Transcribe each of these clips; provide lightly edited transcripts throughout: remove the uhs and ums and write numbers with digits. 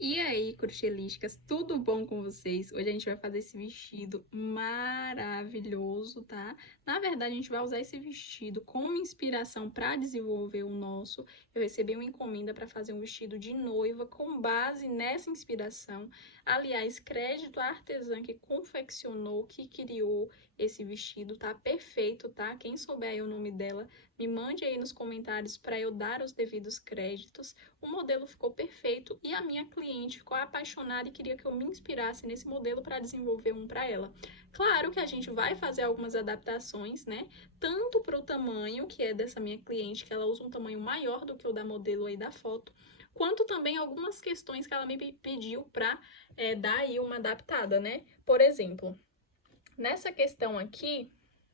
E aí, curtilistas, tudo bom com vocês? Hoje a gente vai fazer esse vestido maravilhoso, tá? Na verdade, a gente vai usar esse vestido como inspiração para desenvolver o nosso. Eu recebi uma encomenda para fazer um vestido de noiva com base nessa inspiração. Aliás, crédito à artesã que confeccionou, que criou esse vestido, tá? Perfeito, tá? Quem souber aí o nome dela, me mande aí nos comentários para eu dar os devidos créditos. O modelo ficou perfeito e a minha cliente ficou apaixonada e queria que eu me inspirasse nesse modelo para desenvolver um para ela. Claro que a gente vai fazer algumas adaptações, né? Tanto para o tamanho, que é dessa minha cliente, que ela usa um tamanho maior do que o da modelo aí da foto, quanto também algumas questões que ela me pediu para dar aí uma adaptada, né? Por exemplo, nessa questão aqui,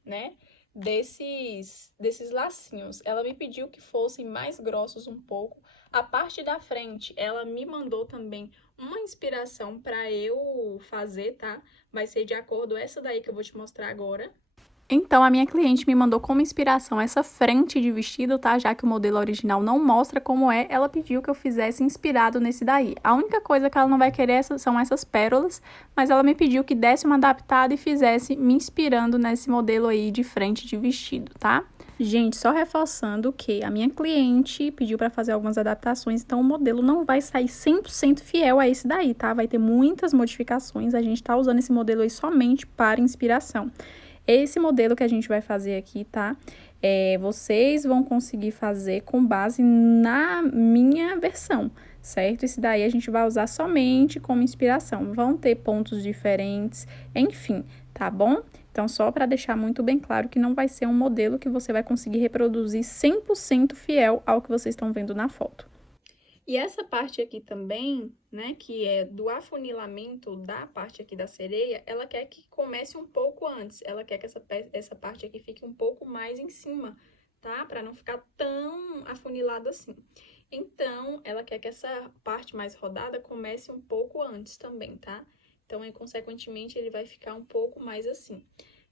né? Desses lacinhos. Ela me pediu que fossem mais grossos um pouco. A parte da frente, ela me mandou também uma inspiração para eu fazer, tá? Vai ser de acordo essa daí que eu vou te mostrar agora. Então, a minha cliente me mandou como inspiração essa frente de vestido, tá? Já que o modelo original não mostra como é, ela pediu que eu fizesse inspirado nesse daí. A única coisa que ela não vai querer são essas pérolas, mas ela me pediu que desse uma adaptada e fizesse me inspirando nesse modelo aí de frente de vestido, tá? Gente, só reforçando que a minha cliente pediu para fazer algumas adaptações, então o modelo não vai sair 100% fiel a esse daí, tá? Vai ter muitas modificações, a gente tá usando esse modelo aí somente para inspiração. Esse modelo que a gente vai fazer aqui, tá? Vocês vão conseguir fazer com base na minha versão, certo? Esse daí a gente vai usar somente como inspiração. Vão ter pontos diferentes, enfim, tá bom? Então, só para deixar muito bem claro que não vai ser um modelo que você vai conseguir reproduzir 100% fiel ao que vocês estão vendo na foto. E essa parte aqui também, né, que é do afunilamento da parte aqui da sereia, ela quer que comece um pouco antes. Ela quer que essa parte aqui fique um pouco mais em cima, tá? Para não ficar tão afunilado assim. Então, ela quer que essa parte mais rodada comece um pouco antes também, tá? Então, aí, consequentemente, ele vai ficar um pouco mais assim.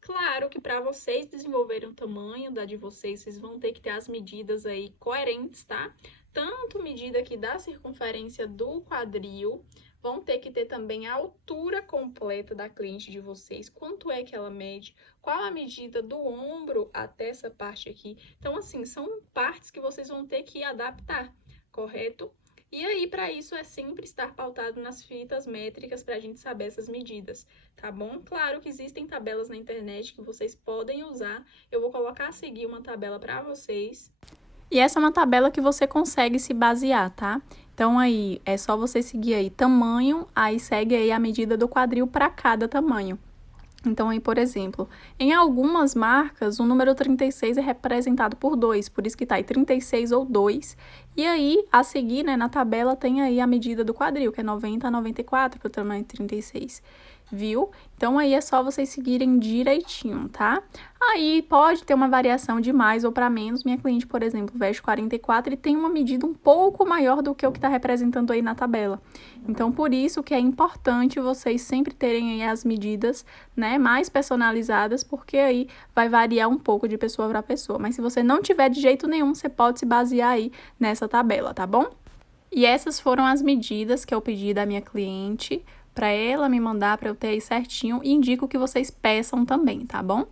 Claro que para vocês desenvolverem o tamanho da de vocês, vocês vão ter que ter as medidas aí coerentes, tá? Tanto medida aqui da circunferência do quadril, vão ter que ter também a altura completa da cliente de vocês, quanto é que ela mede, qual a medida do ombro até essa parte aqui. Então, assim, são partes que vocês vão ter que adaptar, correto? E aí, para isso, é sempre estar pautado nas fitas métricas para a gente saber essas medidas, tá bom? Claro que existem tabelas na internet que vocês podem usar. Eu vou colocar a seguir uma tabela para vocês. E essa é uma tabela que você consegue se basear, tá? Então, aí, é só você seguir aí tamanho, aí segue aí a medida do quadril para cada tamanho. Então, aí, por exemplo, em algumas marcas, o número 36 é representado por 2, por isso que tá aí 36 ou 2. E aí, a seguir, né, na tabela, tem aí a medida do quadril, que é 90 a 94 para o tamanho 36. Viu? Então, aí é só vocês seguirem direitinho, tá? Aí, pode ter uma variação de mais ou para menos. Minha cliente, por exemplo, veste 44 e tem uma medida um pouco maior do que o que está representando aí na tabela. Então, por isso que é importante vocês sempre terem aí as medidas, né, mais personalizadas, porque aí vai variar um pouco de pessoa para pessoa. Mas se você não tiver de jeito nenhum, você pode se basear aí nessa tabela, tá bom? E essas foram as medidas que eu pedi da minha cliente para ela me mandar para eu ter aí certinho e indico que vocês peçam também, tá bom?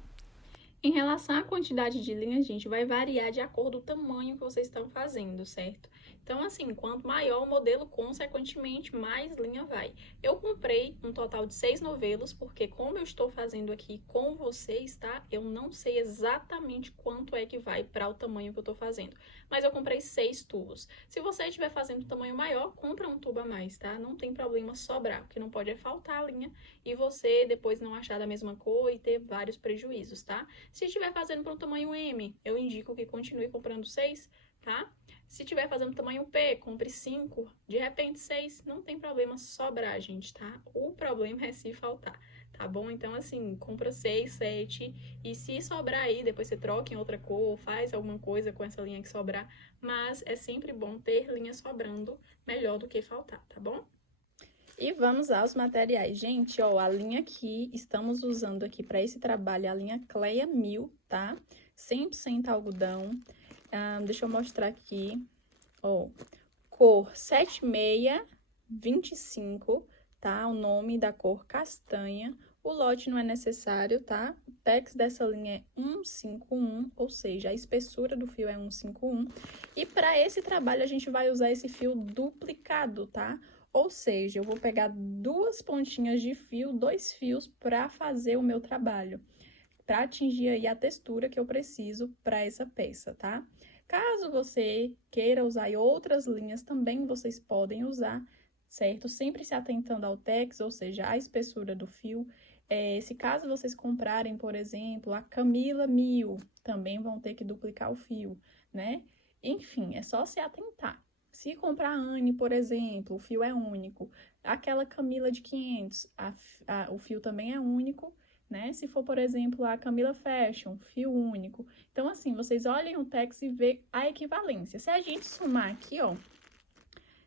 Em relação à quantidade de linhas, gente, vai variar de acordo com o tamanho que vocês estão fazendo, certo? Então, assim, quanto maior o modelo, consequentemente, mais linha vai. Eu comprei um total de 6 novelos, porque como eu estou fazendo aqui com vocês, tá? Eu não sei exatamente quanto é que vai para o tamanho que eu estou fazendo. Mas eu comprei 6 tubos. Se você estiver fazendo tamanho maior, compra um tubo a mais, tá? Não tem problema sobrar, porque não pode é faltar a linha e você depois não achar da mesma cor e ter vários prejuízos, tá? Se estiver fazendo para o tamanho M, eu indico que continue comprando 6, tá? Se estiver fazendo tamanho P, compre 5, de repente 6, não tem problema sobrar, gente, tá? O problema é se faltar, tá bom? Então, assim, compra 6, 7, e se sobrar aí, depois você troca em outra cor, faz alguma coisa com essa linha que sobrar, mas é sempre bom ter linha sobrando, melhor do que faltar, tá bom? E vamos aos materiais. Gente, ó, a linha que estamos usando aqui para esse trabalho é a linha Cleia 1000, tá? 100% algodão. Deixa eu mostrar aqui, ó, cor 76, 25, tá? O nome da cor castanha. O lote não é necessário, tá? O tex dessa linha é 151, ou seja, a espessura do fio é 151. E para esse trabalho, a gente vai usar esse fio duplicado, tá? Ou seja, eu vou pegar duas pontinhas de fio, dois fios, para fazer o meu trabalho, para atingir aí a textura que eu preciso para essa peça, tá? Caso você queira usar outras linhas, também vocês podem usar, certo? Sempre se atentando ao tex, ou seja, a espessura do fio. Se caso vocês comprarem, por exemplo, a Camila 1000, também vão ter que duplicar o fio, né? Enfim, é só se atentar. Se comprar a Anne, por exemplo, o fio é único. Aquela Camila de 500, o fio também é único, né? Se for, por exemplo, a Camila Fashion, fio único. Então, assim, vocês olhem o tex e vê a equivalência. Se a gente somar aqui, ó,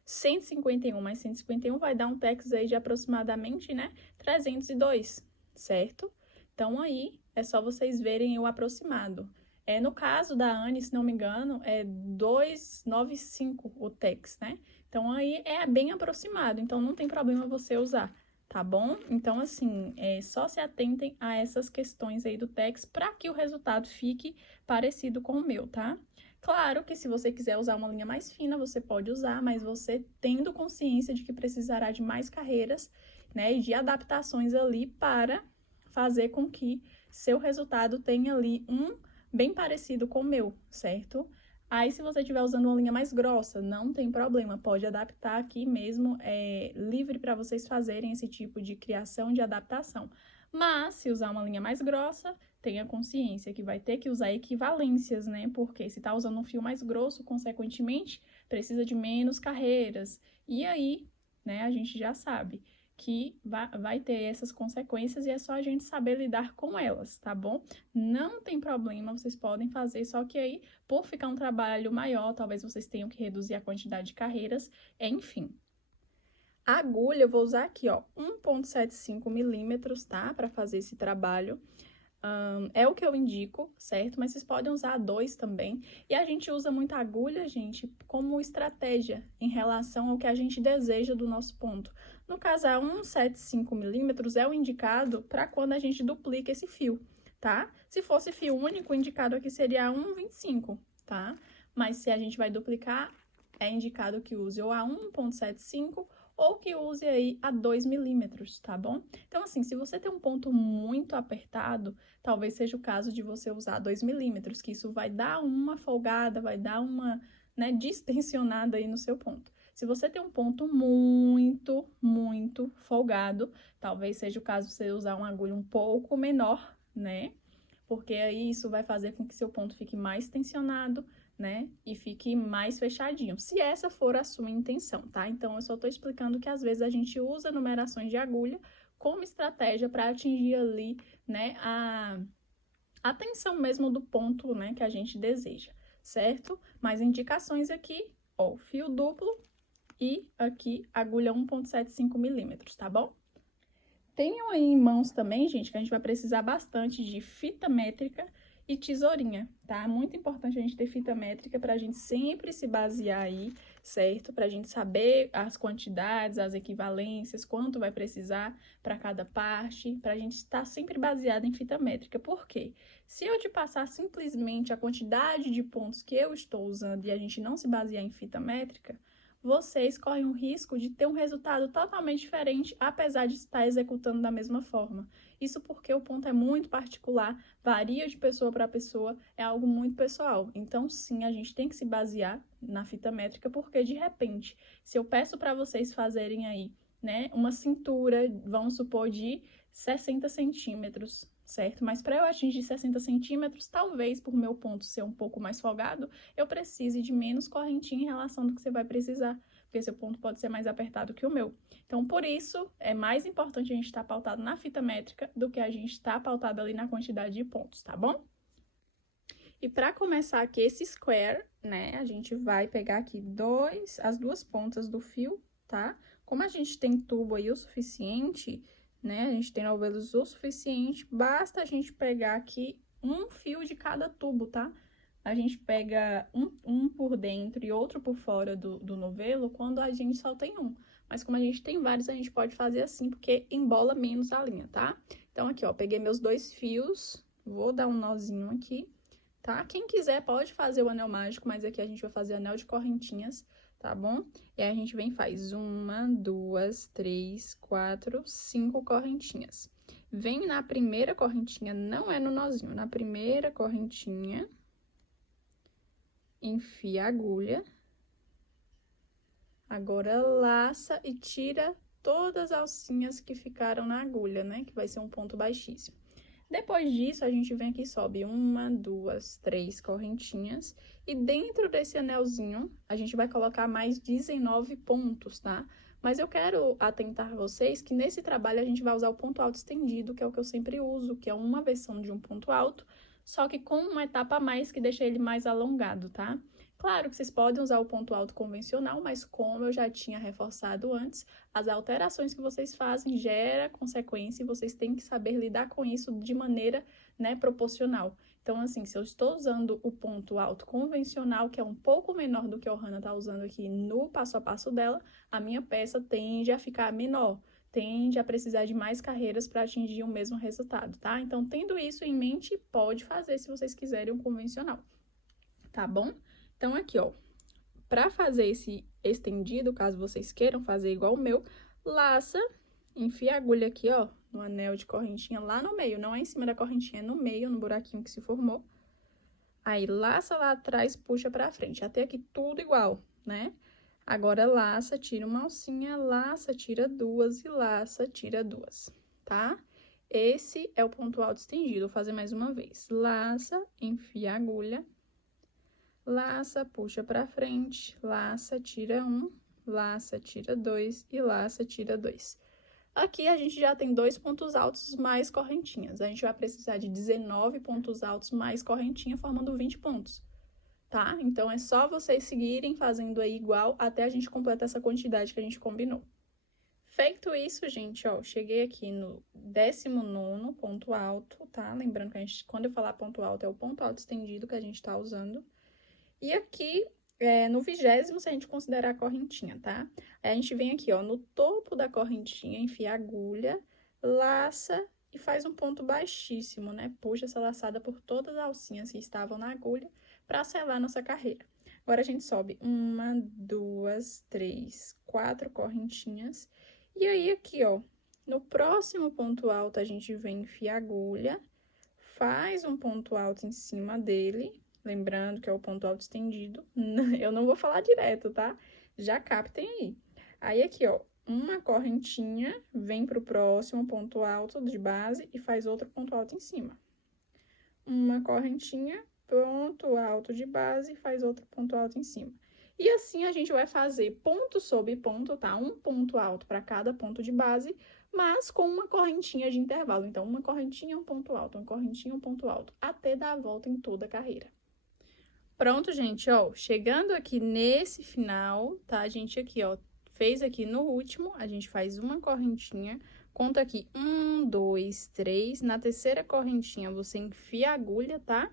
151 mais 151 vai dar um tex aí de aproximadamente, né, 302, certo? Então, aí, é só vocês verem o aproximado. No caso da Anne, se não me engano, é 295 o tex, né? Então, aí é bem aproximado, então não tem problema você usar, tá bom? Então, assim, só se atentem a essas questões aí do tex para que o resultado fique parecido com o meu, tá? Claro que se você quiser usar uma linha mais fina, você pode usar, mas você tendo consciência de que precisará de mais carreiras, né, e de adaptações ali para fazer com que seu resultado tenha ali um bem parecido com o meu, certo? Aí, se você estiver usando uma linha mais grossa, não tem problema, pode adaptar aqui mesmo, livre para vocês fazerem esse tipo de criação de adaptação. Mas, se usar uma linha mais grossa, tenha consciência que vai ter que usar equivalências, né? Porque se tá usando um fio mais grosso, consequentemente, precisa de menos carreiras. E aí, né, a gente já sabe que vai ter essas consequências e é só a gente saber lidar com elas, tá bom? Não tem problema, vocês podem fazer, só que aí, por ficar um trabalho maior, talvez vocês tenham que reduzir a quantidade de carreiras, enfim. A agulha, eu vou usar aqui, ó, 1,75 milímetros, tá? Para fazer esse trabalho. É o que eu indico, certo? Mas vocês podem usar 2 também. E a gente usa muita agulha, gente, como estratégia em relação ao que a gente deseja do nosso ponto. No caso, a 1,75 milímetros é o indicado para quando a gente duplica esse fio, tá? Se fosse fio único, o indicado aqui seria 1,25, tá? Mas se a gente vai duplicar, é indicado que use ou a 1,75 ou que use aí a 2 milímetros, tá bom? Então, assim, se você tem um ponto muito apertado, talvez seja o caso de você usar 2 milímetros, que isso vai dar uma folgada, vai dar uma, né, distensionada aí no seu ponto. Se você tem um ponto muito, muito folgado, talvez seja o caso de você usar uma agulha um pouco menor, né? Porque aí isso vai fazer com que seu ponto fique mais tensionado, né? E fique mais fechadinho, se essa for a sua intenção, tá? Então, eu só tô explicando que às vezes a gente usa numerações de agulha como estratégia para atingir ali, né, a tensão mesmo do ponto, né, que a gente deseja, certo? Mais indicações aqui, ó, fio duplo e aqui agulha 1,75 milímetros, tá bom? Tenham aí em mãos também, gente, que a gente vai precisar bastante de fita métrica e tesourinha, tá? Muito importante a gente ter fita métrica pra gente sempre se basear aí, certo? Pra gente saber as quantidades, as equivalências, quanto vai precisar para cada parte, pra gente estar sempre baseado em fita métrica. Por quê? Se eu te passar simplesmente a quantidade de pontos que eu estou usando e a gente não se basear em fita métrica, vocês correm o risco de ter um resultado totalmente diferente, apesar de estar executando da mesma forma. Isso porque o ponto é muito particular, varia de pessoa para pessoa, é algo muito pessoal. Então, sim, a gente tem que se basear na fita métrica, porque de repente, se eu peço para vocês fazerem aí, né, uma cintura, vamos supor, de 60 centímetros, certo? Mas para eu atingir 60 centímetros, talvez por meu ponto ser um pouco mais folgado, eu precise de menos correntinha em relação do que você vai precisar, porque seu ponto pode ser mais apertado que o meu. Então, por isso, é mais importante a gente estar pautado na fita métrica do que a gente estar pautado ali na quantidade de pontos, tá bom? E para começar aqui esse square, né, a gente vai pegar aqui as duas pontas do fio, tá? Como a gente tem tubo aí o suficiente, né, a gente tem novelos o suficiente, basta a gente pegar aqui um fio de cada tubo, tá? A gente pega um por dentro e outro por fora do novelo quando a gente só tem um. mas como a gente tem vários, a gente pode fazer assim, porque embola menos a linha, tá? Então, aqui, ó, peguei meus 2 fios, vou dar um nozinho aqui, tá? Quem quiser pode fazer o anel mágico, mas aqui a gente vai fazer anel de correntinhas, tá bom? E aí, a gente vem e faz 1, 2, 3, 4, 5 correntinhas. Vem na primeira correntinha, não é no nozinho, na primeira correntinha, enfia a agulha. Agora, laça e tira todas as alcinhas que ficaram na agulha, né? Que vai ser um ponto baixíssimo. Depois disso, a gente vem aqui e sobe 1, 2, 3 correntinhas. E dentro desse anelzinho, a gente vai colocar mais 19 pontos, tá? Mas eu quero atentar vocês que nesse trabalho a gente vai usar o ponto alto estendido, que é o que eu sempre uso, que é uma versão de um ponto alto, só que com uma etapa a mais que deixa ele mais alongado, tá? Claro que vocês podem usar o ponto alto convencional, mas como eu já tinha reforçado antes, as alterações que vocês fazem geram consequência e vocês têm que saber lidar com isso de maneira, né, proporcional. Então, assim, se eu estou usando o ponto alto convencional, que é um pouco menor do que a Ohana está usando aqui no passo a passo dela, a minha peça tende a ficar menor, tende a precisar de mais carreiras para atingir o mesmo resultado, tá? Então, tendo isso em mente, pode fazer se vocês quiserem um convencional, tá bom? Então, aqui, ó, para fazer esse estendido, caso vocês queiram fazer igual o meu, laça, enfia a agulha aqui, ó, no anel de correntinha lá no meio, não é em cima da correntinha, é no meio, no buraquinho que se formou. Aí, laça lá atrás, puxa pra frente, até aqui tudo igual, né? Agora, laça, tira uma alcinha, laça, tira 2 e laça, tira 2, tá? Esse é o ponto alto estendido, vou fazer mais uma vez. Laça, enfia a agulha. Laça, puxa pra frente, laça, tira 1, laça, tira 2 e laça, tira 2. Aqui a gente já tem 2 pontos altos mais correntinhas. A gente vai precisar de 19 pontos altos mais correntinha, formando 20 pontos, tá? Então, é só vocês seguirem fazendo aí igual até a gente completar essa quantidade que a gente combinou. Feito isso, gente, ó, cheguei aqui no 19º ponto alto, tá? Lembrando que quando eu falar ponto alto, é o ponto alto estendido que a gente tá usando. E aqui, no 20º, se a gente considerar a correntinha, tá? Aí, a gente vem aqui, ó, no topo da correntinha, enfia a agulha, laça e faz um ponto baixíssimo, né? Puxa essa laçada por todas as alcinhas que estavam na agulha para selar nossa carreira. Agora, a gente sobe 1, 2, 3, 4 correntinhas. E aí, aqui, ó, no próximo ponto alto, a gente vem enfiar a agulha, faz um ponto alto em cima dele. Lembrando que é o ponto alto estendido. Eu não vou falar direto, tá? Já captem aí. Aí, aqui, ó, uma correntinha, vem pro próximo ponto alto de base e faz outro ponto alto em cima. Uma correntinha, ponto alto de base e faz outro ponto alto em cima. E assim, a gente vai fazer ponto sobre ponto, tá? Um ponto alto para cada ponto de base, mas com uma correntinha de intervalo. Então, uma correntinha, um ponto alto, uma correntinha, um ponto alto, até dar a volta em toda a carreira. Pronto, gente, ó, chegando aqui nesse final, tá? A gente aqui, ó, fez aqui no último, a gente faz uma correntinha, conta aqui 1, 2, 3, na terceira correntinha você enfia a agulha, tá?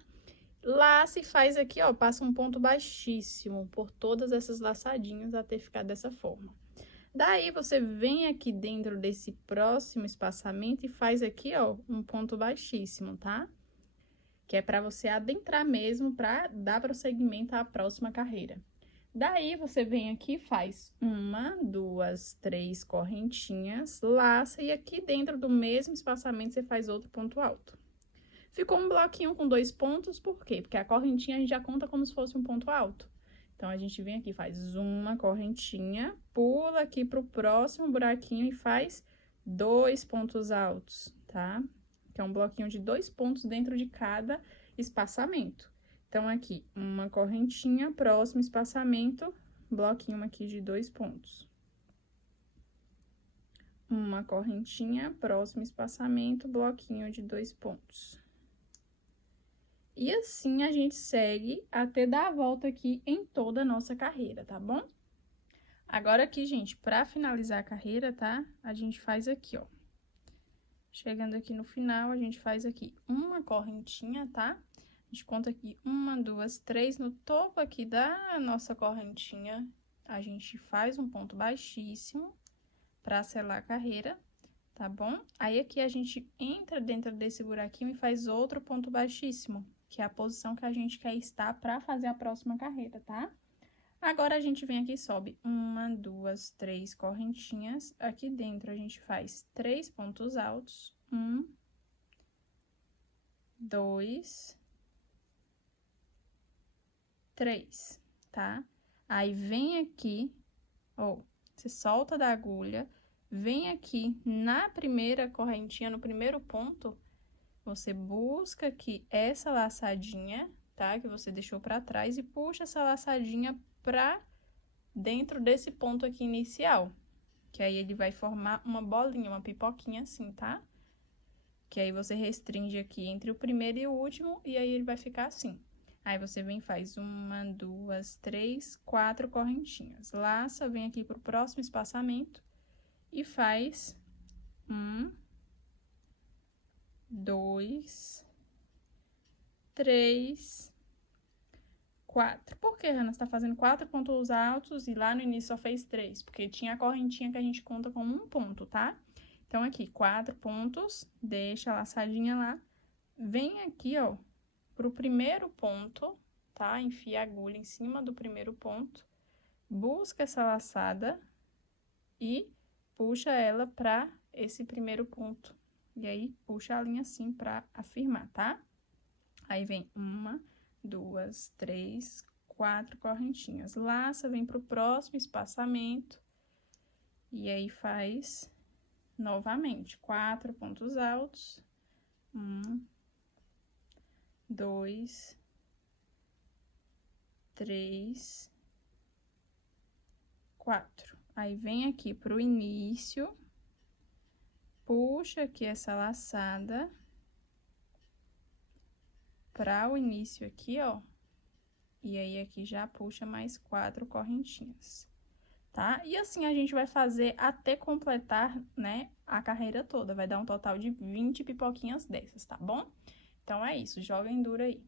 Laça e faz aqui, ó, passa um ponto baixíssimo por todas essas laçadinhas até ficar dessa forma. Daí, você vem aqui dentro desse próximo espaçamento e faz aqui, ó, um ponto baixíssimo, tá? Que é para você adentrar mesmo, para dar prosseguimento à próxima carreira. Daí, você vem aqui e faz 1, 2, 3 correntinhas, laça, e aqui dentro do mesmo espaçamento você faz outro ponto alto. Ficou um bloquinho com 2 pontos, por quê? Porque a correntinha a gente já conta como se fosse um ponto alto. Então, a gente vem aqui, faz uma correntinha, pula aqui pro próximo buraquinho e faz 2 pontos altos, tá? Que é um bloquinho de 2 pontos dentro de cada espaçamento. Então, aqui, uma correntinha, próximo espaçamento, bloquinho aqui de 2 pontos. Uma correntinha, próximo espaçamento, bloquinho de 2 pontos. E assim, a gente segue até dar a volta aqui em toda a nossa carreira, tá bom? Agora, aqui, gente, pra finalizar a carreira, tá? A gente faz aqui, ó. Chegando aqui no final, a gente faz aqui uma correntinha, tá? A gente conta aqui 1, 2, 3, no topo aqui da nossa correntinha, a gente faz um ponto baixíssimo. pra selar a carreira, tá bom? Aí, aqui a gente entra dentro desse buraquinho e faz outro ponto baixíssimo, que é a posição que a gente quer estar pra fazer a próxima carreira, tá? Agora, a gente vem aqui e sobe 1, 2, 3 correntinhas. Aqui dentro, a gente faz 3 pontos altos. 1, 2, 3, tá? Aí, vem aqui, ó, você solta da agulha, vem aqui na primeira correntinha, no primeiro ponto, você busca aqui essa laçadinha, tá? Que você deixou pra trás e puxa essa laçadinha pra dentro desse ponto aqui inicial, que aí ele vai formar uma bolinha, uma pipoquinha assim, tá? Que aí você restringe aqui entre o primeiro e o último, e aí ele vai ficar assim. Aí, você vem e faz 1, 2, 3, 4 correntinhas. Laça, vem aqui pro próximo espaçamento e faz 1, 2, 3, 4. Por que, Hannah, você tá fazendo 4 pontos altos e lá no início só fez 3? Porque tinha a correntinha que a gente conta como um ponto, tá? Então, aqui, 4 pontos, deixa a laçadinha lá. Vem aqui, ó, pro primeiro ponto, tá? Enfia a agulha em cima do primeiro ponto, busca essa laçada e puxa ela pra esse primeiro ponto. E aí, puxa a linha assim pra afirmar, tá? Aí, vem 1, 2, 3, 4 correntinhas. Laça, vem pro próximo espaçamento. E aí, faz novamente 4 pontos altos. 1, 2, 3, 4. Aí, vem aqui pro início, puxa aqui essa laçada para o início aqui, ó. E aí, aqui já puxa mais 4 correntinhas, tá? E assim a gente vai fazer até completar, né, a carreira toda. Vai dar um total de 20 pipoquinhas dessas, tá bom? Então, é isso. Joguem duro aí.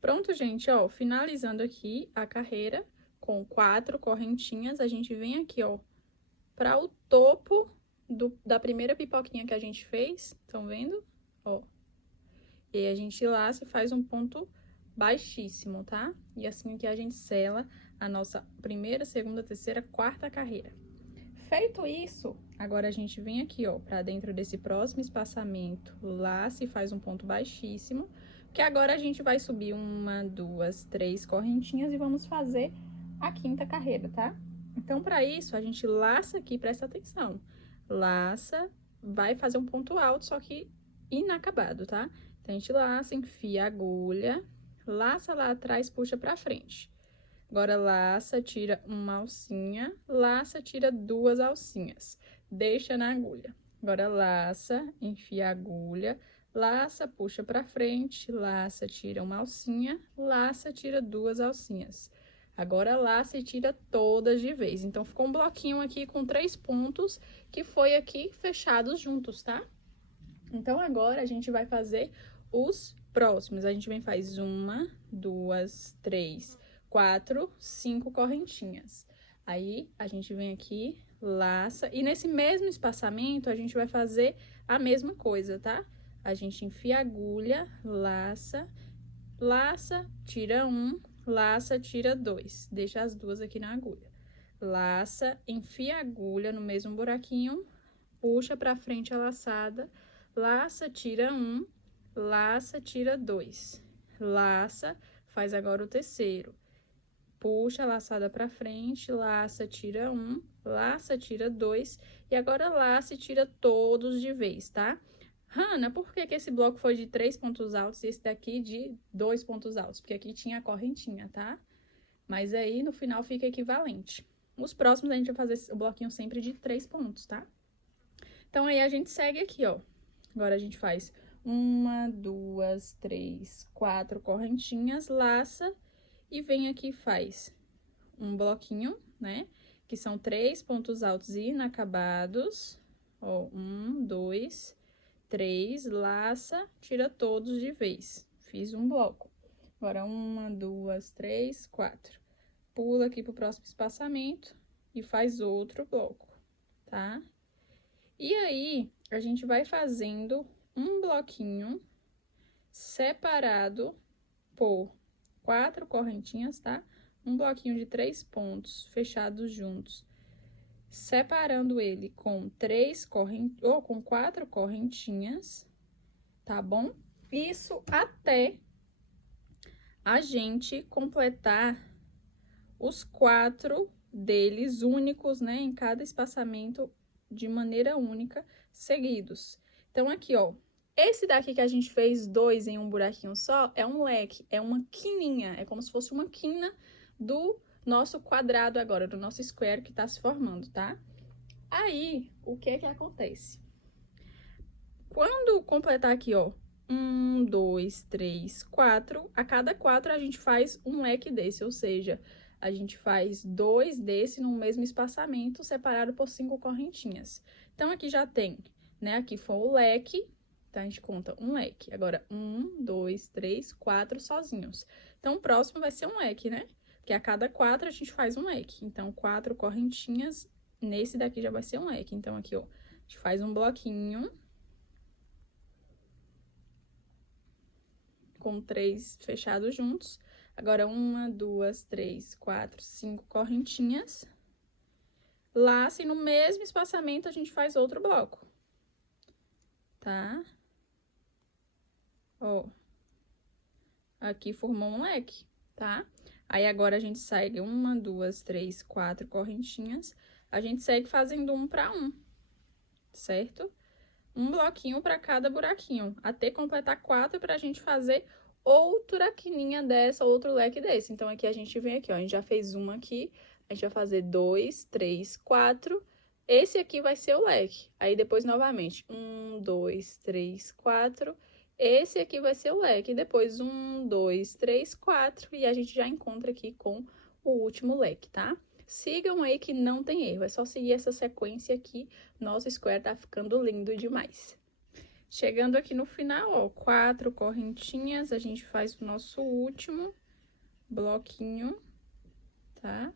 Pronto, gente, ó, finalizando aqui a carreira com 4 correntinhas, a gente vem aqui, ó, para o topo da primeira pipoquinha que a gente fez, estão vendo? Ó. E aí, a gente laça e faz um ponto baixíssimo, tá? E assim aqui a gente sela a nossa primeira, segunda, terceira, quarta carreira. Feito isso, agora a gente vem aqui, ó, pra dentro desse próximo espaçamento, laça e faz um ponto baixíssimo, que agora a gente vai subir 1, 2, 3 correntinhas e vamos fazer a quinta carreira, tá? Então, pra isso, a gente laça aqui, presta atenção, laça, vai fazer um ponto alto, só que inacabado, tá? Então, a gente laça, enfia a agulha, laça lá atrás, puxa pra frente. Agora, laça, tira uma alcinha, laça, tira 2 alcinhas, deixa na agulha. Agora, laça, enfia a agulha, laça, puxa pra frente, laça, tira uma alcinha, laça, tira 2 alcinhas. Agora, laça e tira todas de vez. Então, ficou um bloquinho aqui com 3 pontos, que foi aqui fechados juntos, tá? Então, agora, a gente vai fazer os próximos. A gente vem faz 1, 2, 3, 4, 5 correntinhas. Aí, a gente vem aqui, laça, e nesse mesmo espaçamento, a gente vai fazer a mesma coisa, tá? A gente enfia a agulha, laça, laça, tira 1, laça, tira 2. Deixa as 2 aqui na agulha. Laça, enfia a agulha no mesmo buraquinho, puxa pra frente a laçada, laça, tira 1, laça, tira 2. Laça, faz agora o terceiro. Puxa a laçada pra frente, laça, tira 1, laça, tira 2. E agora, laça e tira todos de vez, tá? Hannah, por que esse bloco foi de 3 pontos altos e esse daqui de 2 pontos altos? Porque aqui tinha a correntinha, tá? Mas aí, no final, fica equivalente. Os próximos, a gente vai fazer o bloquinho sempre de 3 pontos, tá? Então, aí, a gente segue aqui, ó. Agora, a gente faz 1, 2, 3, 4 correntinhas, laça e vem aqui e faz um bloquinho, né? Que são 3 pontos altos inacabados. Ó, 1, 2, 3, laça, tira todos de vez. Fiz um bloco. Agora, 1, 2, 3, 4. Pula aqui pro próximo espaçamento e faz outro bloco. tá? E aí, a gente vai fazendo um bloquinho separado por 4 correntinhas, tá? Um bloquinho de 3 pontos fechados juntos, separando ele com 4 correntinhas, tá bom? Isso até a gente completar os 4 deles únicos, né? Em cada espaçamento de maneira única, seguidos. Então, aqui, ó, esse daqui que a gente fez 2 em um buraquinho só, é um leque, é uma quininha, é como se fosse uma quina do nosso quadrado agora, do nosso square que tá se formando, tá? Aí, o que que acontece? Quando completar aqui, ó, 1, 2, 3, 4, a cada 4 a gente faz um leque desse, ou seja, a gente faz 2 desse no mesmo espaçamento, separado por 5 correntinhas. Então, aqui já tem, né, aqui foi o leque, então, a gente conta um leque. Agora, 1, 2, 3, 4 sozinhos. Então, o próximo vai ser um leque, né? Porque a cada 4 a gente faz um leque. Então, 4 correntinhas, nesse daqui já vai ser um leque. Então, aqui, ó, a gente faz um bloquinho com 3 fechados juntos. Agora, 1, 2, 3, 4, 5 correntinhas. Laço, e no mesmo espaçamento a gente faz outro bloco, tá? Ó, aqui formou um leque, tá? Aí, agora a gente segue 1, 2, 3, 4 correntinhas. A gente segue fazendo 1 para 1, certo? Um bloquinho para cada buraquinho, até completar 4 para a gente fazer outra quininha dessa, outro leque desse. Então, aqui a gente vem aqui, ó, a gente já fez uma aqui, a gente vai fazer 2, 3, 4. Esse aqui vai ser o leque. Aí, depois, novamente, 1, 2, 3, 4. Esse aqui vai ser o leque. Depois, 1, 2, 3, 4. E a gente já encontra aqui com o último leque, tá? Sigam aí que não tem erro, é só seguir essa sequência aqui, nosso square tá ficando lindo demais. Chegando aqui no final, ó, 4 correntinhas, a gente faz o nosso último bloquinho, tá?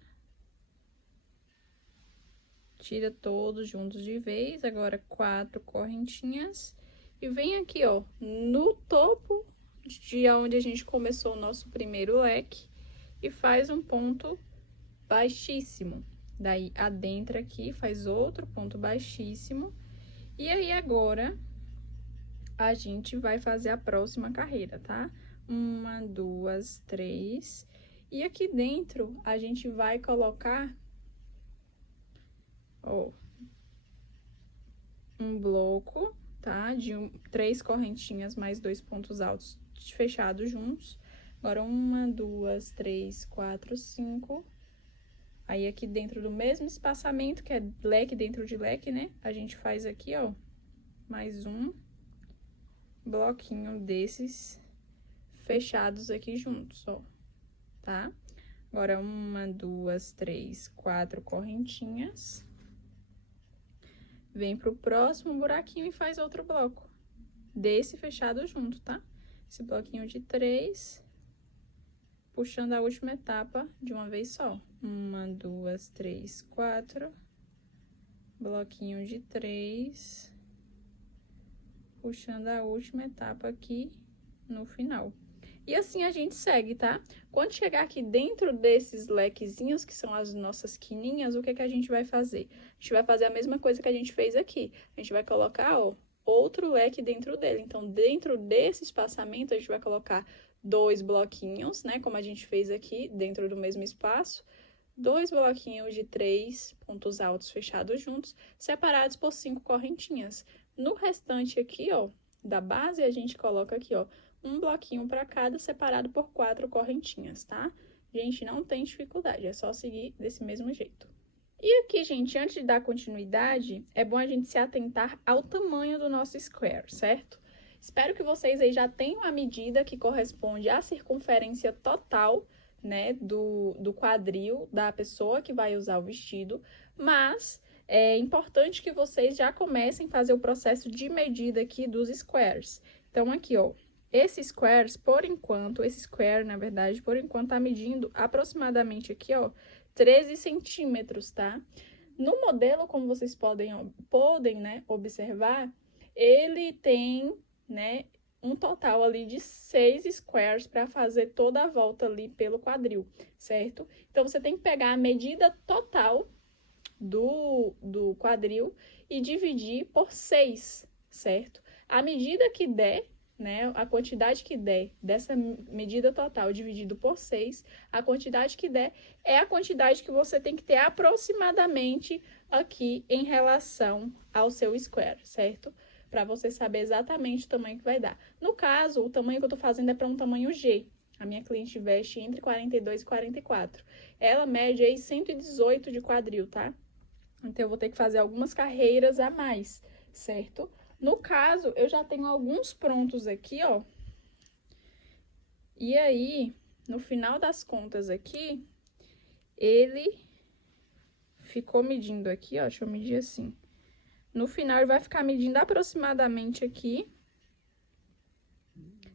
Tira todos juntos de vez, agora 4 correntinhas. E vem aqui, ó, no topo de onde a gente começou o nosso primeiro leque e faz um ponto baixíssimo. Daí, adentra aqui, faz outro ponto baixíssimo. E aí, agora, a gente vai fazer a próxima carreira, tá? 1, 2, 3. E aqui dentro, a gente vai colocar, ó, um bloco, tá? De 3 correntinhas mais 2 pontos altos fechados juntos. Agora, 1, 2, 3, 4, 5. Aí, aqui dentro do mesmo espaçamento, que é leque dentro de leque, né? A gente faz aqui, ó, mais um bloquinho desses fechados aqui juntos, ó, tá? Agora, 1, 2, 3, 4 correntinhas. Vem pro próximo buraquinho e faz outro bloco desse fechado junto, tá? Esse bloquinho de 3, puxando a última etapa de uma vez só. 1, 2, 3, 4. Bloquinho de 3. Puxando a última etapa aqui no final. E assim a gente segue, tá? Quando chegar aqui dentro desses lequezinhos, que são as nossas quininhas, o que que a gente vai fazer? A gente vai fazer a mesma coisa que a gente fez aqui. A gente vai colocar, ó, outro leque dentro dele. Então, dentro desse espaçamento, a gente vai colocar 2 bloquinhos, né? Como a gente fez aqui, dentro do mesmo espaço. 2 bloquinhos de 3 pontos altos fechados juntos, separados por 5 correntinhas. No restante aqui, ó, da base, a gente coloca aqui, ó, um bloquinho para cada, separado por 4 correntinhas, tá? Gente, não tem dificuldade, é só seguir desse mesmo jeito. E aqui, gente, antes de dar continuidade, é bom a gente se atentar ao tamanho do nosso square, certo? Espero que vocês aí já tenham a medida que corresponde à circunferência total, né, do quadril da pessoa que vai usar o vestido, mas é importante que vocês já comecem a fazer o processo de medida aqui dos squares. Então, aqui, ó, esse square, na verdade, por enquanto, tá medindo aproximadamente aqui, ó, 13 centímetros, tá? No modelo, como vocês podem né, observar, ele tem, né, um total ali de 6 squares para fazer toda a volta ali pelo quadril, certo? Então, você tem que pegar a medida total do quadril e dividir por 6, certo? A medida que der, né, a quantidade que der dessa medida total dividido por 6, a quantidade que der é a quantidade que você tem que ter aproximadamente aqui em relação ao seu square, certo? Para você saber exatamente o tamanho que vai dar. No caso, o tamanho que eu tô fazendo é para um tamanho G. A minha cliente veste entre 42 e 44. Ela mede aí 118 de quadril, tá? Então, eu vou ter que fazer algumas carreiras a mais, certo? No caso, eu já tenho alguns prontos aqui, ó. E aí, no final das contas aqui, ele ficou medindo aqui, ó. Deixa eu medir assim. No final, ele vai ficar medindo aproximadamente aqui.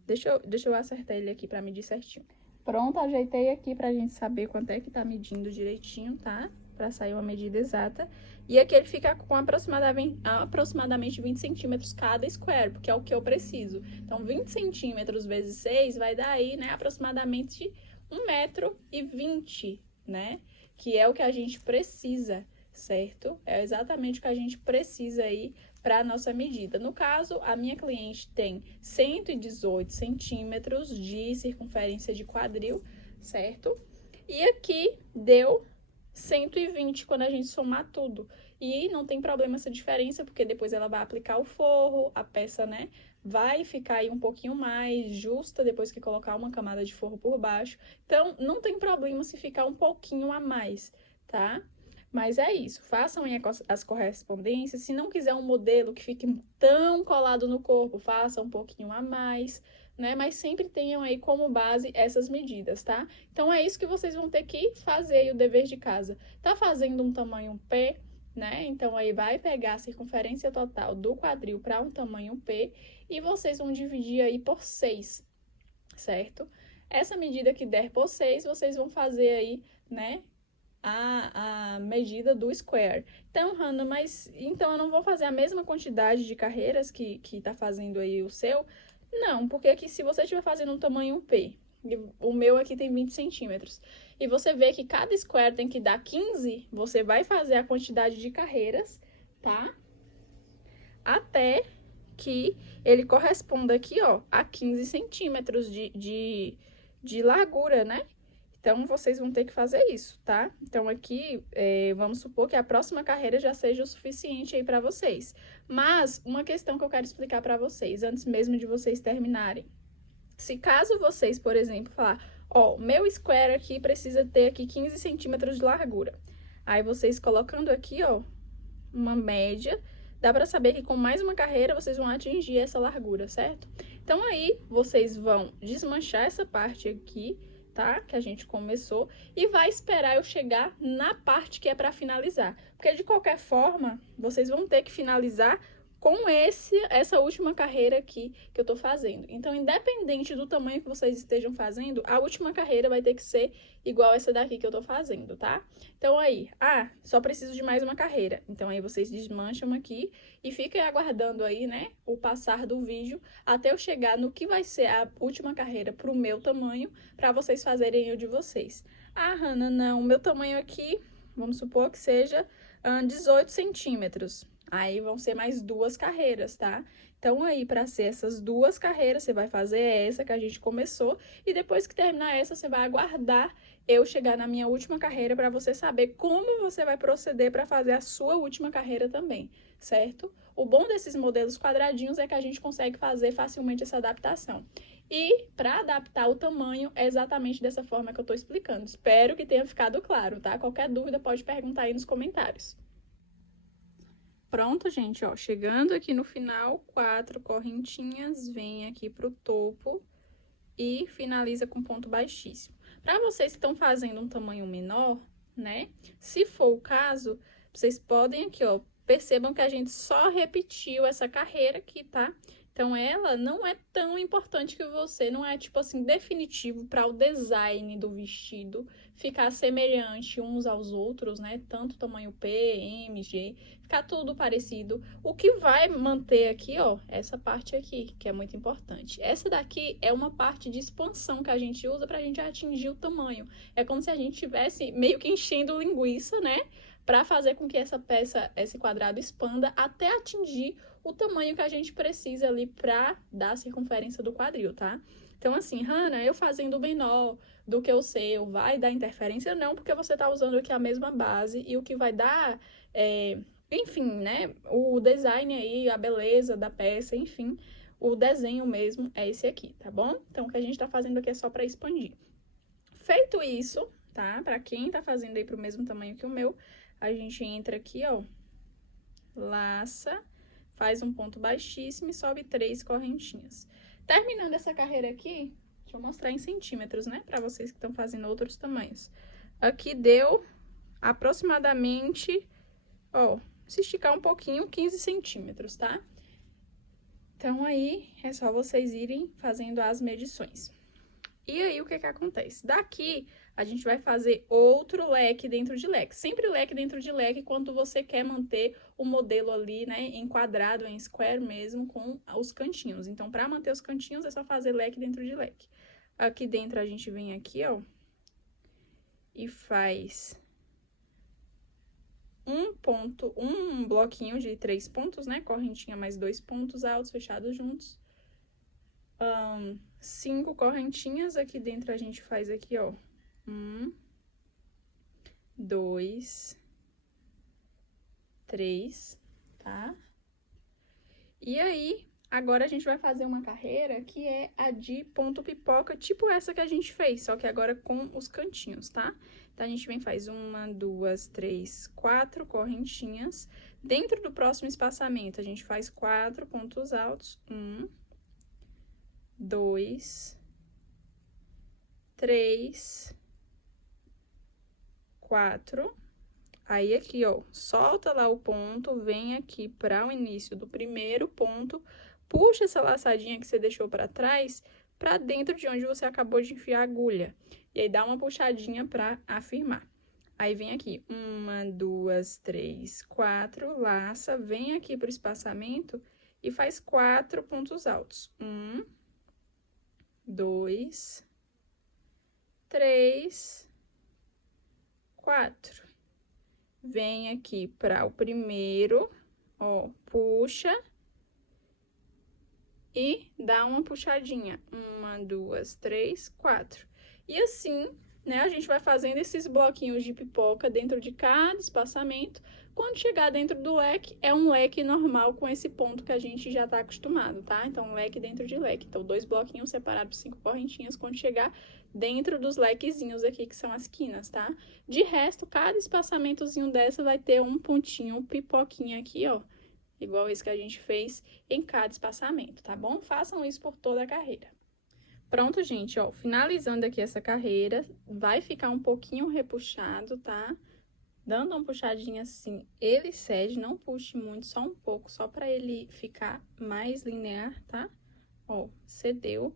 Deixa eu acertar ele aqui pra medir certinho. Pronto, ajeitei aqui pra gente saber quanto é que tá medindo direitinho, tá? Pra sair uma medida exata. E aqui ele fica com aproximadamente 20 centímetros cada square, porque é o que eu preciso. Então, 20 centímetros vezes 6 vai dar aí, né, aproximadamente 1,20 m, né? Que é o que a gente precisa, certo? É exatamente o que a gente precisa aí para a nossa medida. No caso, a minha cliente tem 118 centímetros de circunferência de quadril, certo? E aqui deu 120 quando a gente somar tudo. E não tem problema essa diferença, porque depois ela vai aplicar o forro, a peça, né, vai ficar aí um pouquinho mais justa depois que colocar uma camada de forro por baixo. Então, não tem problema se ficar um pouquinho a mais, tá? Mas é isso, façam aí as correspondências. Se não quiser um modelo que fique tão colado no corpo, faça um pouquinho a mais, né? Mas sempre tenham aí como base essas medidas, tá? Então, é isso que vocês vão ter que fazer aí, o dever de casa. Tá fazendo um tamanho P, né? Então, aí vai pegar a circunferência total do quadril para um tamanho P e vocês vão dividir aí por 6, certo? Essa medida que der por 6, vocês vão fazer aí, né, a medida do square. Então, Hannah, mas então eu não vou fazer a mesma quantidade de carreiras que tá fazendo aí o seu? Não, porque aqui se você estiver fazendo um tamanho P, e o meu aqui tem 20 centímetros, e você vê que cada square tem que dar 15, você vai fazer a quantidade de carreiras, tá? Até que ele corresponda aqui, ó, a 15 centímetros de largura, né? Então, vocês vão ter que fazer isso, tá? Então, aqui, vamos supor que a próxima carreira já seja o suficiente aí pra vocês. Mas, uma questão que eu quero explicar pra vocês, antes mesmo de vocês terminarem. Se caso vocês, por exemplo, falar, ó, meu square aqui precisa ter aqui 15 centímetros de largura. Aí, vocês colocando aqui, ó, uma média, dá pra saber que com mais uma carreira vocês vão atingir essa largura, certo? Então, aí, vocês vão desmanchar essa parte aqui, tá? Que a gente começou, e vai esperar eu chegar na parte que é para finalizar. Porque, de qualquer forma, vocês vão ter que finalizar com essa última carreira aqui que eu tô fazendo. Então, independente do tamanho que vocês estejam fazendo, a última carreira vai ter que ser igual essa daqui que eu tô fazendo, tá? Então, aí, só preciso de mais uma carreira. Então, aí, vocês desmancham aqui e fiquem aguardando aí, né, o passar do vídeo até eu chegar no que vai ser a última carreira pro meu tamanho, pra vocês fazerem o de vocês. Hannah, não, o meu tamanho aqui, vamos supor que seja 18 centímetros. Aí, vão ser mais 2 carreiras, tá? Então, aí, para ser essas 2 carreiras, você vai fazer essa que a gente começou. E depois que terminar essa, você vai aguardar eu chegar na minha última carreira para você saber como você vai proceder para fazer a sua última carreira também, certo? O bom desses modelos quadradinhos é que a gente consegue fazer facilmente essa adaptação. E, para adaptar o tamanho, é exatamente dessa forma que eu tô explicando. Espero que tenha ficado claro, tá? Qualquer dúvida, pode perguntar aí nos comentários. Pronto, gente, ó, chegando aqui no final, 4 correntinhas, vem aqui pro topo e finaliza com ponto baixíssimo. Para vocês que estão fazendo um tamanho menor, né, se for o caso, vocês podem aqui, ó, percebam que a gente só repetiu essa carreira aqui, tá? Então, ela não é tão importante que você, não é, tipo assim, definitivo para o design do vestido ficar semelhante uns aos outros, né? Tanto tamanho P, M, G, ficar tudo parecido. O que vai manter aqui, ó, essa parte aqui, que é muito importante. Essa daqui é uma parte de expansão que a gente usa pra gente atingir o tamanho. É como se a gente estivesse meio que enchendo linguiça, né? Para fazer com que essa peça, esse quadrado expanda até atingir o tamanho que a gente precisa ali para dar a circunferência do quadril, tá? Então, assim, Hannah, eu fazendo menor do que o seu, vai dar interferência? Não, porque você tá usando aqui a mesma base e o que vai dar, enfim, né? O design aí, a beleza da peça, enfim, o desenho mesmo é esse aqui, tá bom? Então, o que a gente tá fazendo aqui é só para expandir. Feito isso, tá? Para quem tá fazendo aí pro mesmo tamanho que o meu, a gente entra aqui, ó, laça, faz um ponto baixíssimo e sobe 3 correntinhas. Terminando essa carreira aqui, deixa eu mostrar em centímetros, né? Para vocês que estão fazendo outros tamanhos. Aqui deu aproximadamente, ó, se esticar um pouquinho, 15 centímetros, tá? Então, aí, é só vocês irem fazendo as medições. E aí, o que que acontece? Daqui, a gente vai fazer outro leque dentro de leque. Sempre leque dentro de leque quando você quer manter o modelo ali, né, enquadrado, em square mesmo, com os cantinhos. Então, para manter os cantinhos, é só fazer leque dentro de leque. Aqui dentro, a gente vem aqui, ó, e faz um bloquinho de 3 pontos, né, correntinha mais 2 pontos altos fechados juntos. 5 correntinhas, aqui dentro a gente faz aqui, ó, 1, 2, 3, tá? E aí, agora a gente vai fazer uma carreira que é a de ponto pipoca, tipo essa que a gente fez, só que agora com os cantinhos, tá? Então, a gente vem e faz 1, 2, 3, 4 correntinhas. Dentro do próximo espaçamento, a gente faz 4 pontos altos, 1, 2, 3, 4. Aí, aqui, ó, solta lá o ponto, vem aqui para o início do primeiro ponto, puxa essa laçadinha que você deixou para trás, para dentro de onde você acabou de enfiar a agulha. E aí, dá uma puxadinha para afirmar. Aí, vem aqui, 1, 2, 3, 4, laça, vem aqui para o espaçamento e faz 4 pontos altos. 1, 2, 3, 4. Vem aqui para o primeiro, ó, puxa e dá uma puxadinha. 1, 2, 3, 4. E assim, né, a gente vai fazendo esses bloquinhos de pipoca dentro de cada espaçamento. Quando chegar dentro do leque, é um leque normal com esse ponto que a gente já tá acostumado, tá? Então, leque dentro de leque. Então, 2 bloquinhos separados por 5 correntinhas quando chegar dentro dos lequezinhos aqui, que são as quinas, tá? De resto, cada espaçamentozinho dessa vai ter um pontinho, pipoquinha aqui, ó. Igual esse que a gente fez em cada espaçamento, tá bom? Façam isso por toda a carreira. Pronto, gente, ó, finalizando aqui essa carreira, vai ficar um pouquinho repuxado, tá? Dando uma puxadinha assim, ele cede, não puxe muito, só um pouco, só pra ele ficar mais linear, tá? Ó, cedeu.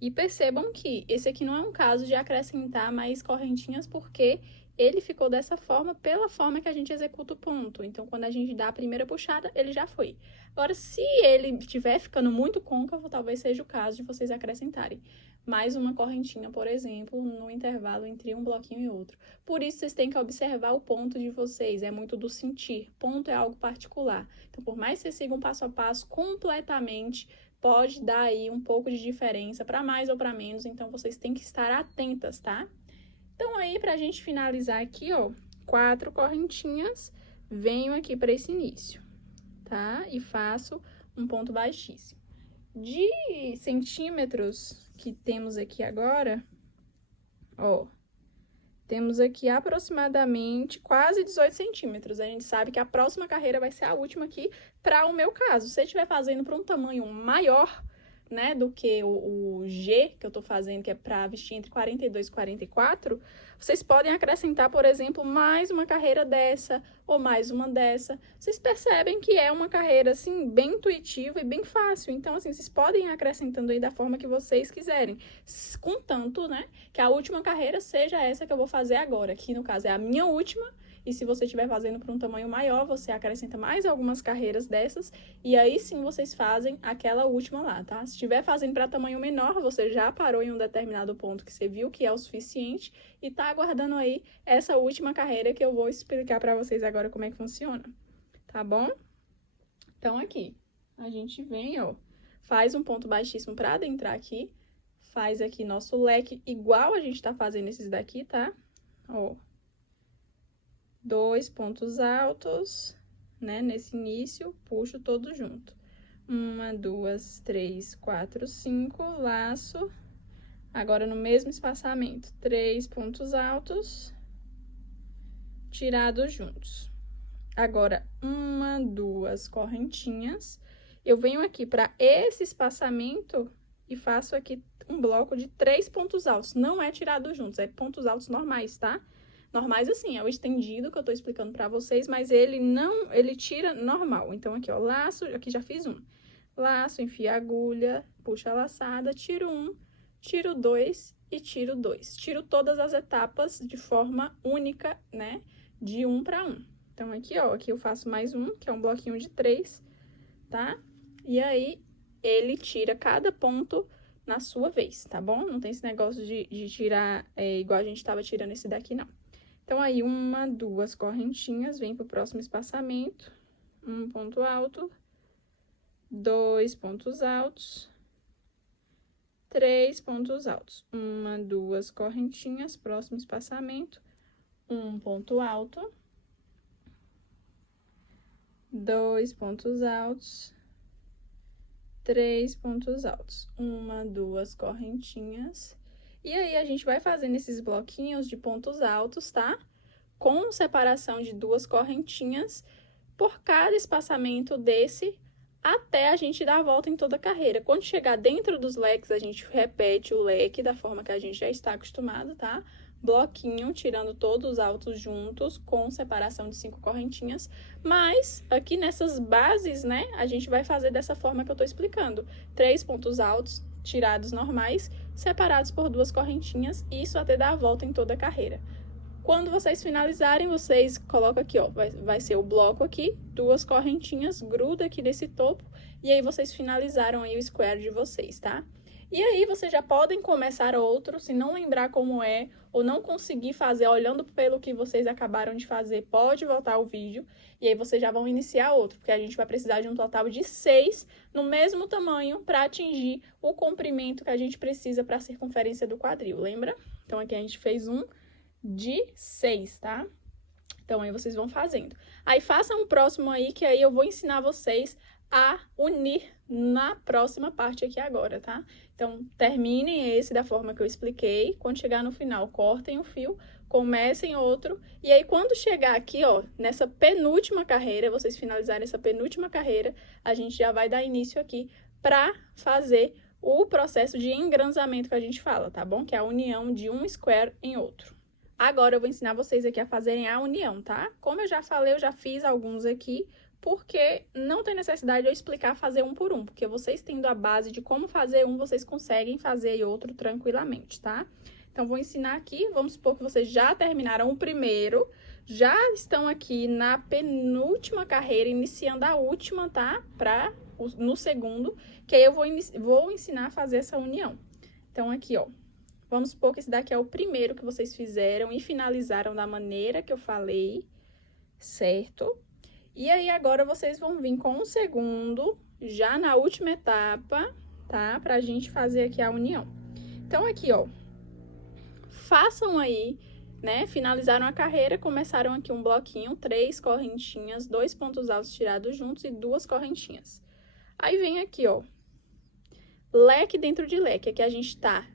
E percebam que esse aqui não é um caso de acrescentar mais correntinhas, porque ele ficou dessa forma pela forma que a gente executa o ponto. Então, quando a gente dá a primeira puxada, ele já foi. Agora, se ele estiver ficando muito côncavo, talvez seja o caso de vocês acrescentarem mais uma correntinha, por exemplo, no intervalo entre um bloquinho e outro. Por isso, vocês têm que observar o ponto de vocês, é muito do sentir. Ponto é algo particular. Então, por mais que vocês sigam passo a passo completamente, pode dar aí um pouco de diferença para mais ou para menos, então vocês têm que estar atentas, tá? Então, aí, pra gente finalizar aqui, ó, 4 correntinhas, venho aqui para esse início, tá? E faço um ponto baixíssimo. De centímetros que temos aqui agora, ó, temos aqui aproximadamente quase 18 centímetros. A gente sabe que a próxima carreira vai ser a última aqui para o meu caso. Se você estiver fazendo para um tamanho maior, né, do que o G que eu tô fazendo, que é para vestir entre 42 e 44, vocês podem acrescentar, por exemplo, mais uma carreira dessa ou mais uma dessa. Vocês percebem que é uma carreira, assim, bem intuitiva e bem fácil. Então, assim, vocês podem ir acrescentando aí da forma que vocês quiserem. Contanto, né, que a última carreira seja essa que eu vou fazer agora, que no caso é a minha última. E se você estiver fazendo para um tamanho maior, você acrescenta mais algumas carreiras dessas. E aí sim vocês fazem aquela última lá, tá? Se estiver fazendo para tamanho menor, você já parou em um determinado ponto que você viu que é o suficiente. E tá aguardando aí essa última carreira que eu vou explicar para vocês agora como é que funciona. Tá bom? Então aqui, a gente vem, ó, faz um ponto baixíssimo para adentrar aqui. Faz aqui nosso leque igual a gente tá fazendo esses daqui, tá? Ó. 2 pontos altos, né, nesse início, puxo todo junto. 1, 2, 3, 4, 5, laço. Agora, no mesmo espaçamento, 3 pontos altos, tirados juntos. Agora, 1, 2 correntinhas. Eu venho aqui para esse espaçamento e faço aqui um bloco de 3 pontos altos. Não é tirado juntos, é pontos altos normais, tá? Normais assim, é o estendido que eu tô explicando pra vocês, mas ele tira normal. Então, aqui, ó, laço, aqui já fiz um. Laço, enfio a agulha, puxo a laçada, tiro um, tiro dois e tiro dois. Tiro todas as etapas de forma única, né, de um pra um. Então, aqui, ó, aqui eu faço mais um, que é um bloquinho de 3, tá? E aí, ele tira cada ponto na sua vez, tá bom? Não tem esse negócio de tirar igual a gente tava tirando esse daqui, não. Então, aí, 1, 2 correntinhas, vem pro próximo espaçamento, um ponto alto, 2 pontos altos, 3 pontos altos. 1, 2 correntinhas, próximo espaçamento, um ponto alto, 2 pontos altos, 3 pontos altos. 1, 2 correntinhas. E aí, a gente vai fazendo esses bloquinhos de pontos altos, tá? Com separação de 2 correntinhas por cada espaçamento desse, até a gente dar a volta em toda a carreira. Quando chegar dentro dos leques, a gente repete o leque da forma que a gente já está acostumado, tá? Bloquinho, tirando todos os altos juntos, com separação de 5 correntinhas. Mas, aqui nessas bases, né, a gente vai fazer dessa forma que eu tô explicando. 3 pontos altos, tirados normais, separados por 2 correntinhas, isso até dar a volta em toda a carreira. Quando vocês finalizarem, vocês colocam aqui, ó, vai ser o bloco aqui, 2 correntinhas, gruda aqui nesse topo, e aí vocês finalizaram aí o square de vocês, tá? E aí, vocês já podem começar outro, se não lembrar como é, ou não conseguir fazer olhando pelo que vocês acabaram de fazer, pode voltar o vídeo, e aí vocês já vão iniciar outro, porque a gente vai precisar de um total de 6 no mesmo tamanho para atingir o comprimento que a gente precisa para a circunferência do quadril, lembra? Então, aqui a gente fez um de 6, tá? Então, aí vocês vão fazendo. Aí, façam um próximo aí, que aí eu vou ensinar vocês a unir na próxima parte aqui agora, tá? Então, terminem esse da forma que eu expliquei. Quando chegar no final, cortem o fio, comecem outro. E aí, quando chegar aqui, ó, nessa penúltima carreira, vocês finalizarem essa penúltima carreira, a gente já vai dar início aqui pra fazer o processo de engranzamento que a gente fala, tá bom? Que é a união de um square em outro. Agora, eu vou ensinar vocês aqui a fazerem a união, tá? Como eu já falei, eu já fiz alguns aqui, porque não tem necessidade de eu explicar fazer um por um, porque vocês tendo a base de como fazer um, vocês conseguem fazer outro tranquilamente, tá? Então, vou ensinar aqui, vamos supor que vocês já terminaram o primeiro, já estão aqui na penúltima carreira, iniciando a última, tá? No segundo, que aí eu vou ensinar a fazer essa união. Então, aqui, ó. Vamos supor que esse daqui é o primeiro que vocês fizeram e finalizaram da maneira que eu falei, certo? E aí, agora, vocês vão vir com o segundo, já na última etapa, tá? Pra gente fazer aqui a união. Então, aqui, ó, façam aí, né? Finalizaram a carreira, começaram aqui um bloquinho, 3 correntinhas, 2 pontos altos tirados juntos e 2 correntinhas. Aí, vem aqui, ó, leque dentro de leque. Aqui a gente tá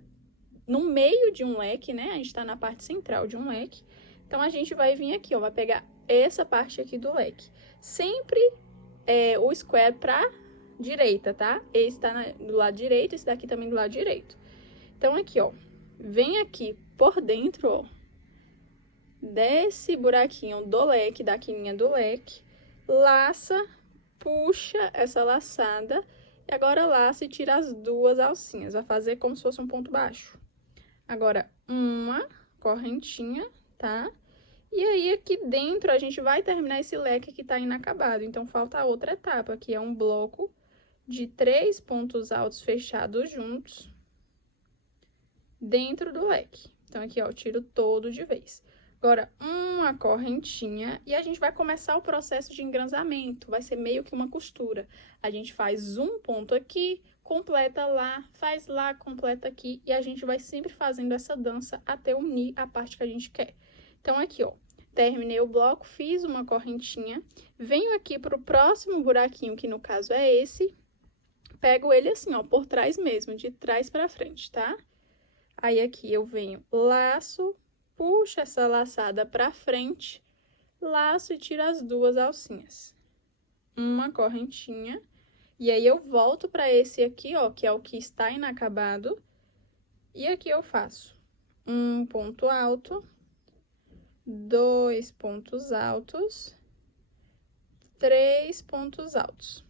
no meio de um leque, né? A gente tá na parte central de um leque. Então, a gente vai vir aqui, ó, vai pegar essa parte aqui do leque. Sempre o square pra direita, tá? Esse tá do lado direito, esse daqui também do lado direito. Então, aqui, ó, vem aqui por dentro, ó, desse buraquinho do leque, da quininha do leque, laça, puxa essa laçada, e agora laça e tira as duas alcinhas, vai fazer como se fosse um ponto baixo. Agora, uma correntinha, tá? E aí, aqui dentro, a gente vai terminar esse leque que tá inacabado, então, falta a outra etapa, que é um bloco de 3 pontos altos fechados juntos dentro do leque. Então, aqui, ó, eu tiro todo de vez. Agora, uma correntinha e a gente vai começar o processo de engranzamento, vai ser meio que uma costura. A gente faz um ponto aqui, completa lá, faz lá, completa aqui, e a gente vai sempre fazendo essa dança até unir a parte que a gente quer. Então, aqui, ó, terminei o bloco, fiz uma correntinha, venho aqui pro próximo buraquinho, que no caso é esse, pego ele assim, ó, por trás mesmo, de trás pra frente, tá? Aí, aqui eu venho, laço, puxo essa laçada pra frente, laço e tiro as duas alcinhas. Uma correntinha. E aí, eu volto pra esse aqui, ó, que é o que está inacabado. E aqui eu faço um ponto alto, 2 pontos altos, 3 pontos altos.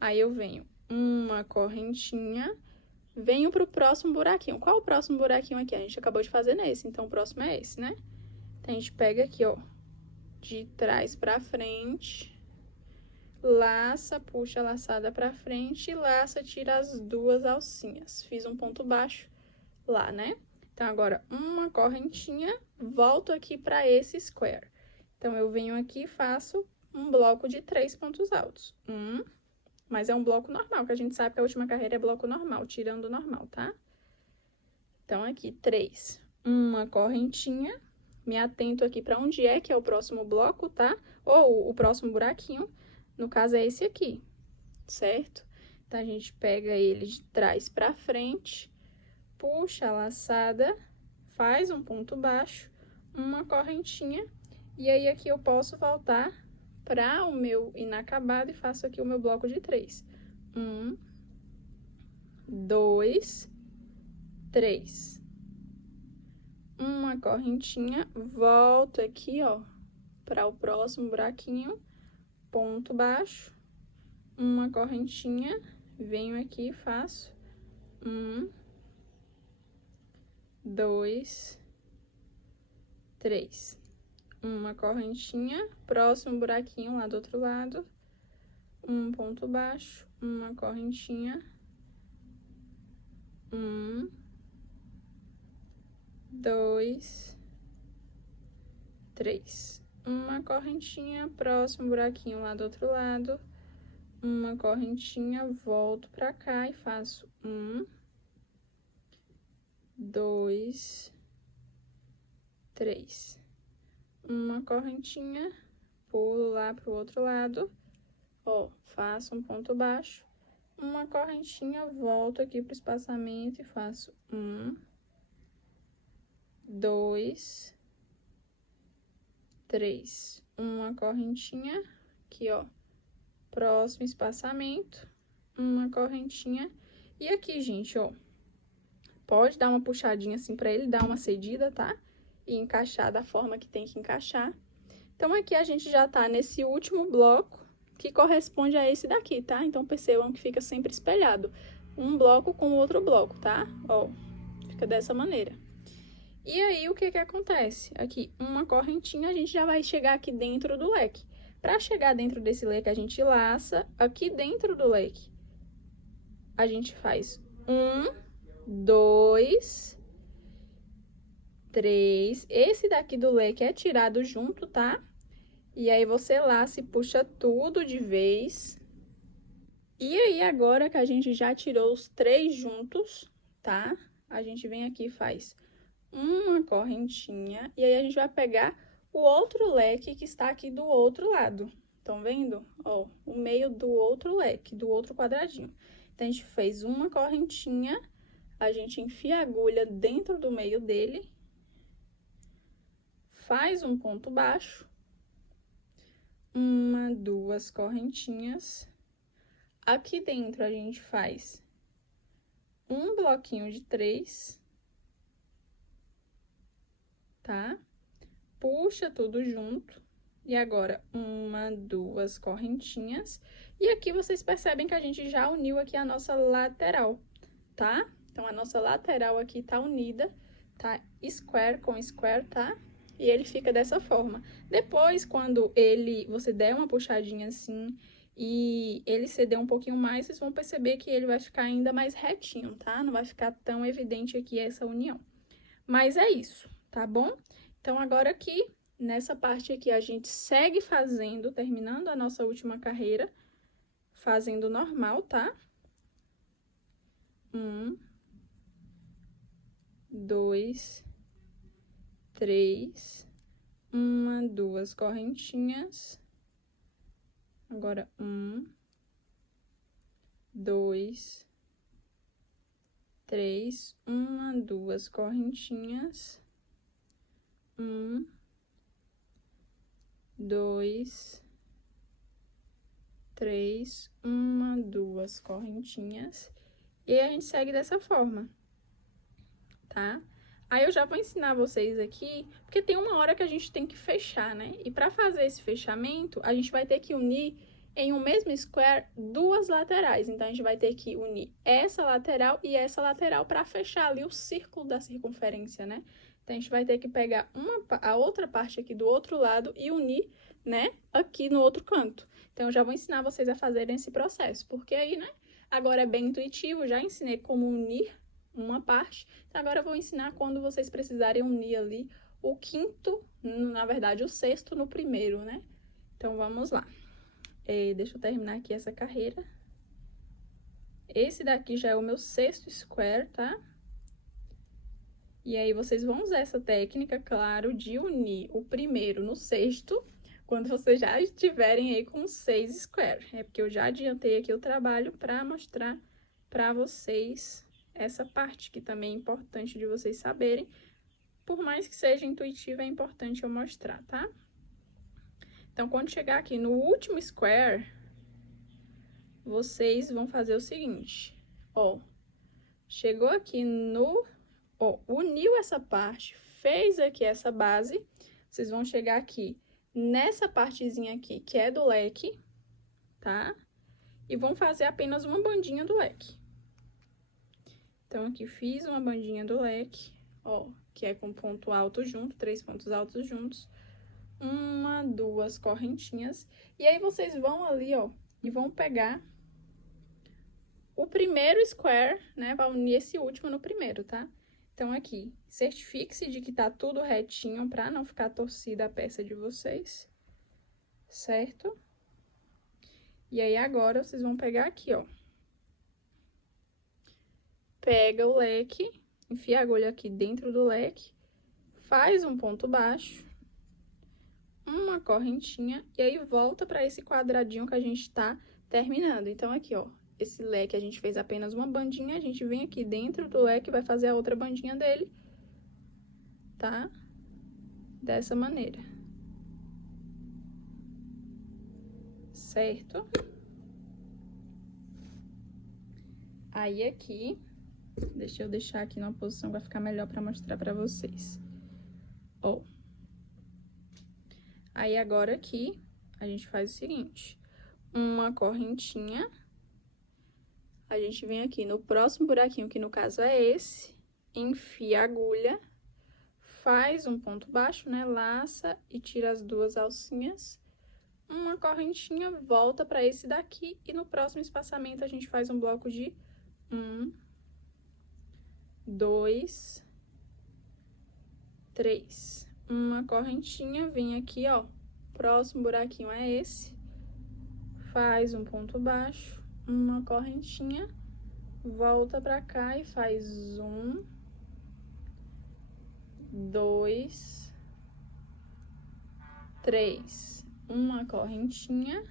Aí, eu venho uma correntinha, venho pro próximo buraquinho. Qual o próximo buraquinho aqui? A gente acabou de fazer nesse, então o próximo é esse, né? Então, a gente pega aqui, ó, de trás pra frente, laça, puxa a laçada pra frente, laça, tira as duas alcinhas. Fiz um ponto baixo lá, né? Então, agora, uma correntinha, volto aqui pra esse square. Então, eu venho aqui e faço um bloco de 3 pontos altos. Mas é um bloco normal, que a gente sabe que a última carreira é bloco normal, tirando o normal, tá? Então, aqui, 3. Uma correntinha, me atento aqui pra onde é que é o próximo bloco, tá? Ou o próximo buraquinho, no caso é esse aqui, certo? Então, a gente pega ele de trás pra frente, puxa a laçada, faz um ponto baixo, uma correntinha, e aí aqui eu posso voltar para o meu inacabado e faço aqui o meu bloco de 3. 1, 2, 3. Uma correntinha, volto aqui, ó, para o próximo buraquinho, ponto baixo, uma correntinha, venho aqui e faço 1, 2, 3. Uma correntinha, próximo buraquinho lá do outro lado, um ponto baixo, uma correntinha, 1, 2, 3. Uma correntinha, próximo buraquinho lá do outro lado, uma correntinha, volto pra cá e faço 1, 2, 3. Uma correntinha, pulo lá pro outro lado, ó, faço um ponto baixo, uma correntinha, volto aqui pro espaçamento e faço 1, 2, 3. Uma correntinha, aqui, ó, próximo espaçamento, uma correntinha. E aqui, gente, ó, pode dar uma puxadinha assim pra ele dar uma cedida, tá? E encaixar da forma que tem que encaixar. Então, aqui a gente já tá nesse último bloco, que corresponde a esse daqui, tá? Então, percebam que fica sempre espelhado, um bloco com o outro bloco, tá? Ó, fica dessa maneira. E aí, o que que acontece? Aqui, uma correntinha, a gente já vai chegar aqui dentro do leque. Pra chegar dentro desse leque, a gente laça aqui dentro do leque. A gente faz 1, 2, 3. Esse daqui do leque é tirado junto, tá? E aí, você laça e puxa tudo de vez. E aí, agora que a gente já tirou os 3 juntos, tá? A gente vem aqui e faz uma correntinha. E aí, a gente vai pegar o outro leque que está aqui do outro lado. Estão vendo? Ó, o meio do outro leque, do outro quadradinho. Então, a gente fez uma correntinha, a gente enfia a agulha dentro do meio dele, faz um ponto baixo, uma, 2 correntinhas, Aqui dentro a gente faz um bloquinho de 3, tá? Puxa tudo junto. E agora, 1, 2 correntinhas. E aqui vocês percebem que a gente já uniu aqui a nossa lateral, tá? Então, a nossa lateral aqui tá unida, tá? Square com square, tá? E ele fica dessa forma. Depois, quando você der uma puxadinha assim e ele ceder um pouquinho mais, vocês vão perceber que ele vai ficar ainda mais retinho, tá? Não vai ficar tão evidente aqui essa união. Mas é isso, tá bom? Então, agora aqui, nessa parte aqui, a gente segue fazendo, terminando a nossa última carreira, fazendo normal, tá? 1, 2, 3, 1, 2 correntinhas. Agora, 1, 2, 3, 1, 2 correntinhas. 1, 2, 3, 1, 2 correntinhas. E aí, a gente segue dessa forma, tá? Aí, eu já vou ensinar vocês aqui, porque tem uma hora que a gente tem que fechar, né? E para fazer esse fechamento, a gente vai ter que unir em um mesmo square duas laterais. Então, a gente vai ter que unir essa lateral e essa lateral para fechar ali o círculo da circunferência, né? Então, a gente vai ter que pegar a outra parte aqui do outro lado e unir, né, aqui no outro canto. Então, eu já vou ensinar vocês a fazerem esse processo, porque aí, né, agora é bem intuitivo, já ensinei como unir uma parte. Então, agora eu vou ensinar quando vocês precisarem unir ali o quinto, na verdade, o sexto no primeiro, né? Então, vamos lá. Deixa eu terminar aqui essa carreira. Esse daqui já é o meu sexto square, tá? E aí, vocês vão usar essa técnica, claro, de unir o primeiro no sexto, quando vocês já estiverem aí com 6 square. É porque eu já adiantei aqui o trabalho para mostrar para vocês essa parte que também é importante de vocês saberem. Por mais que seja intuitiva, é importante eu mostrar, tá? Então, quando chegar aqui no último square, vocês vão fazer o seguinte, ó. Chegou aqui no... Ó, uniu essa parte, fez aqui essa base, vocês vão chegar aqui nessa partezinha aqui, que é do leque, tá? E vão fazer apenas uma bandinha do leque. Então, aqui fiz uma bandinha do leque, ó, que é com ponto alto junto, 3 pontos altos juntos. 1, 2 correntinhas. E aí, vocês vão ali, ó, e vão pegar o primeiro square, né? Vai unir esse último no primeiro, tá? Então, aqui, certifique-se de que tá tudo retinho pra não ficar torcida a peça de vocês, certo? E aí, agora, vocês vão pegar aqui, ó. Pega o leque, enfia a agulha aqui dentro do leque, faz um ponto baixo, uma correntinha, e aí volta pra esse quadradinho que a gente tá terminando. Então, aqui, ó, esse leque a gente fez apenas uma bandinha, a gente vem aqui dentro do leque e vai fazer a outra bandinha dele, tá? Dessa maneira. Certo? Aí, aqui, deixa eu deixar aqui numa posição que vai ficar melhor pra mostrar pra vocês. Ó. Aí, agora aqui, a gente faz o seguinte, uma correntinha, a gente vem aqui no próximo buraquinho, que no caso é esse, enfia a agulha, faz um ponto baixo, né, laça e tira as duas alcinhas, uma correntinha, volta para esse daqui e no próximo espaçamento a gente faz um bloco de 1, 2, 3. Uma correntinha, vem aqui, ó, próximo buraquinho é esse, faz um ponto baixo, uma correntinha, volta pra cá e faz 1, 2, 3. Uma correntinha,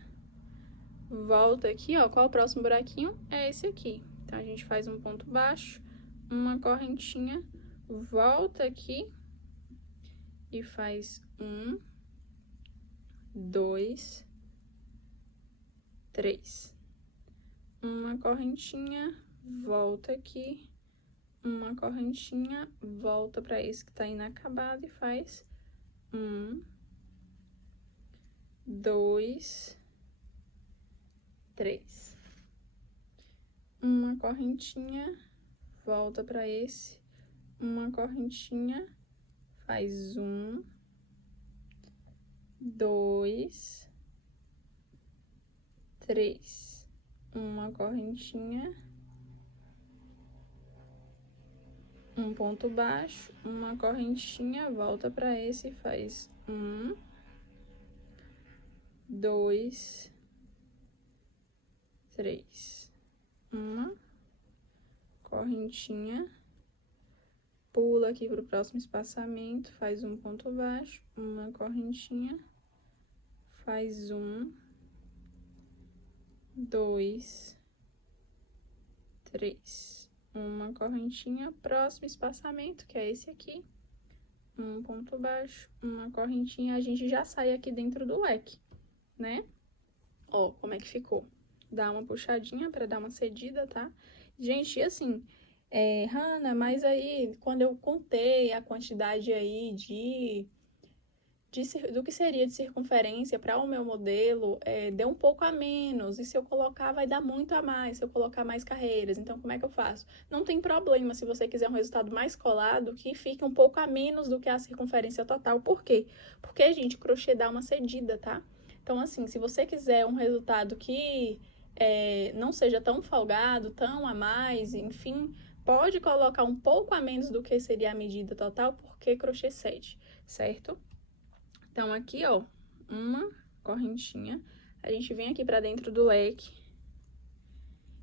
volta aqui, ó, qual é o próximo buraquinho? É esse aqui. Então, a gente faz um ponto baixo, uma correntinha, volta aqui e faz 1, 2, 3. uma correntinha, volta aqui, uma correntinha, volta para esse que tá inacabado e faz 1, 2, 3. Uma correntinha, volta para esse, uma correntinha, faz 1, 2, 3. Uma correntinha, um ponto baixo, uma correntinha, volta para esse e faz 1, 2, 3. Uma correntinha, pula aqui para o próximo espaçamento, faz um ponto baixo, uma correntinha, faz 1, 2, 3. Uma correntinha, próximo espaçamento, que é esse aqui, um ponto baixo, uma correntinha, a gente já sai aqui dentro do leque, né? Ó, como é que ficou? Dá uma puxadinha para dar uma cedida, tá? Gente, e assim, Hanna, mas aí, quando eu contei a quantidade aí do que seria de circunferência para o meu modelo, deu um pouco a menos, e se eu colocar vai dar muito a mais, se eu colocar mais carreiras, então como é que eu faço? Não tem problema se você quiser um resultado mais colado, que fique um pouco a menos do que a circunferência total. Por quê? Porque, gente, crochê dá uma cedida, tá? Então, assim, se você quiser um resultado que não seja tão folgado, tão a mais, enfim, pode colocar um pouco a menos do que seria a medida total, porque crochê cede, certo? Então, aqui, ó, uma correntinha, a gente vem aqui pra dentro do leque,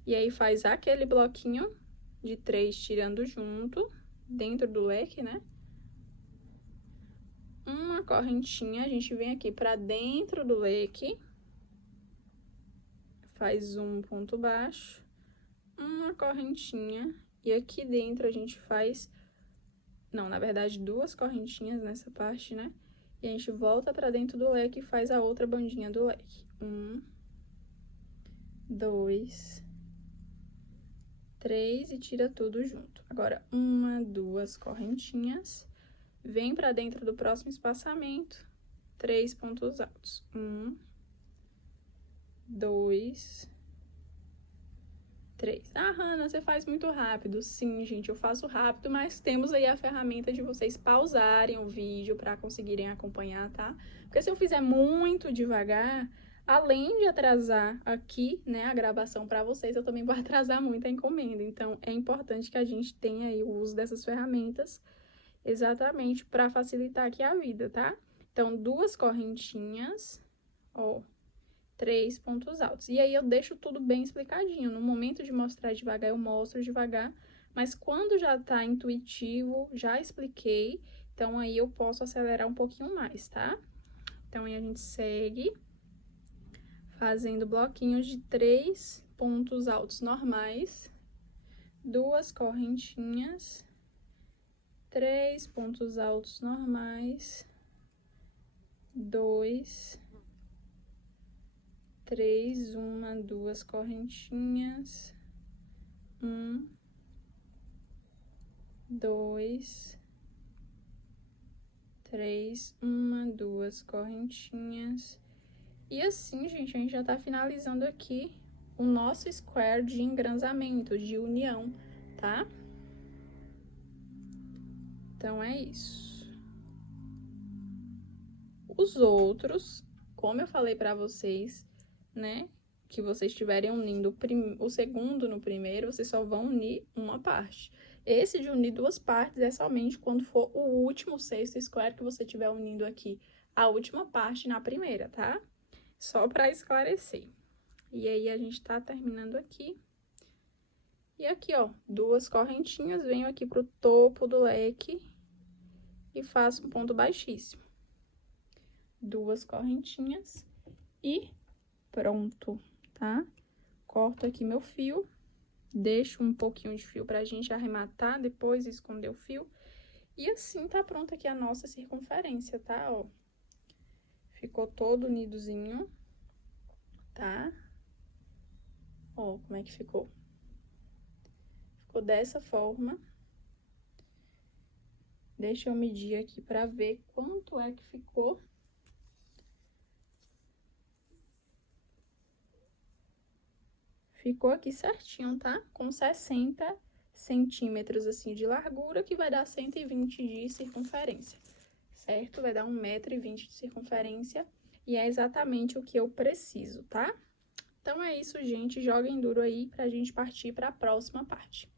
e aí faz aquele bloquinho de 3 tirando junto, dentro do leque, né? Uma correntinha, a gente vem aqui pra dentro do leque, faz um ponto baixo, uma correntinha, e aqui dentro a gente faz, não, na verdade, 2 correntinhas nessa parte, né? E a gente volta pra dentro do leque e faz a outra bandinha do leque. 1, 2, 3 e tira tudo junto. Agora, 1, 2 correntinhas, vem pra dentro do próximo espaçamento, 3 pontos altos. 1, 2, 3. Ah, Hanna, você faz muito rápido. Sim, gente, eu faço rápido, mas temos aí a ferramenta de vocês pausarem o vídeo para conseguirem acompanhar, tá? Porque se eu fizer muito devagar, além de atrasar aqui, né, a gravação para vocês, eu também vou atrasar muito a encomenda. Então, é importante que a gente tenha aí o uso dessas ferramentas exatamente para facilitar aqui a vida, tá? Então, 2 correntinhas, ó, 3 pontos altos. E aí, eu deixo tudo bem explicadinho. No momento de mostrar devagar, eu mostro devagar. Mas quando já tá intuitivo, já expliquei. Então, aí eu posso acelerar um pouquinho mais, tá? Então, aí a gente segue fazendo bloquinhos de 3 pontos altos normais. 2 correntinhas. 3 pontos altos normais. 2, 3, 1, 2 correntinhas, 1, 2, 3, 1, 2 correntinhas. E assim, gente, a gente já tá finalizando aqui o nosso square de engrançamento, de união, tá? Então, é isso. Os outros, como eu falei pra vocês, né, que vocês estiverem unindo o segundo no primeiro, vocês só vão unir uma parte. Esse de unir 2 partes é somente quando for o último sexto square que você estiver unindo aqui a última parte na primeira, tá? Só para esclarecer. E aí, a gente tá terminando aqui. E aqui, ó, 2 correntinhas, venho aqui pro topo do leque e faço um ponto baixíssimo. 2 correntinhas e pronto, tá? Corto aqui meu fio, deixo um pouquinho de fio pra gente arrematar, depois esconder o fio. E assim tá pronta aqui a nossa circunferência, tá? Ó, ficou todo unidozinho, tá? Ó, Ó, como é que ficou. Ficou dessa forma. Deixa eu medir aqui pra ver quanto é que ficou. Ficou aqui certinho, tá? Com 60 centímetros, assim, de largura, que vai dar 120 de circunferência, certo? Vai dar 1,20 m de circunferência, e é exatamente o que eu preciso, tá? Então, é isso, gente. Joguem duro aí pra gente partir pra próxima parte.